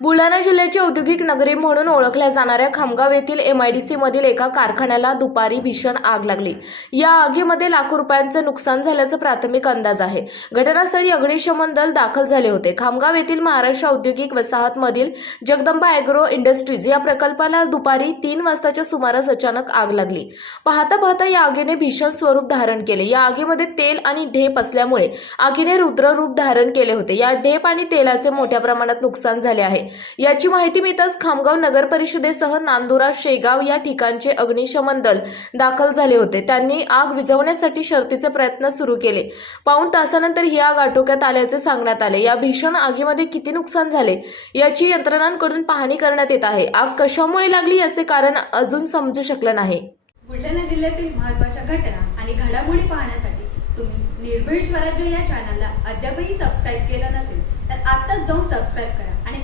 बुलढाणा जिल्ह्याची औद्योगिक नगरी म्हणून ओळखल्या जाणाऱ्या खामगाव येथील एम आय डी सीमधील एका कारखान्याला दुपारी भीषण आग लागली. या आगीमध्ये लाखो रुपयांचं नुकसान झाल्याचं प्राथमिक अंदाज आहे. घटनास्थळी अग्निशमन दल दाखल झाले होते. खामगाव येथील महाराष्ट्र औद्योगिक वसाहतमधील जगदंबा ॲग्रो इंडस्ट्रीज या प्रकल्पाला दुपारी तीन वाजताच्या सुमारास अचानक आग लागली. पाहता पाहता या आगीने भीषण स्वरूप धारण केले. या आगीमध्ये तेल आणि ढेप असल्यामुळे आगीने रुद्र रूप धारण केले होते. या ढेप आणि तेलाचे मोठ्या प्रमाणात नुकसान झाले आहे. याची माहिती मिळताच खामगाव नगर परिषदेसह नांदुरा शेगाव या ठिकाणचे अग्निशमन दल दाखल झाले होते. त्यांनी आग विझवण्यासाठी शर्तीचे प्रयत्न सुरू केले. पाऊण तासानंतर ही आग आटोक्यात आल्याचे सांगण्यात आले. या भीषण आगीमध्ये किती नुकसान झाले याची यंत्रणांकडून पाहणी करण्यात येत आहे. आग कशामुळे लागली याचे कारण अजून समजू शकलं नाही. बुलढाणा जिल्ह्यातील महत्त्वाच्या घटना आणि घडामोडी पाहण्यासाठी तुम्ही निर्भीड स्वराज्य या चॅनलला अद्यापही सबस्क्राईब केलं नसेल तर आत्ताच जाऊन सबस्क्राईब करा.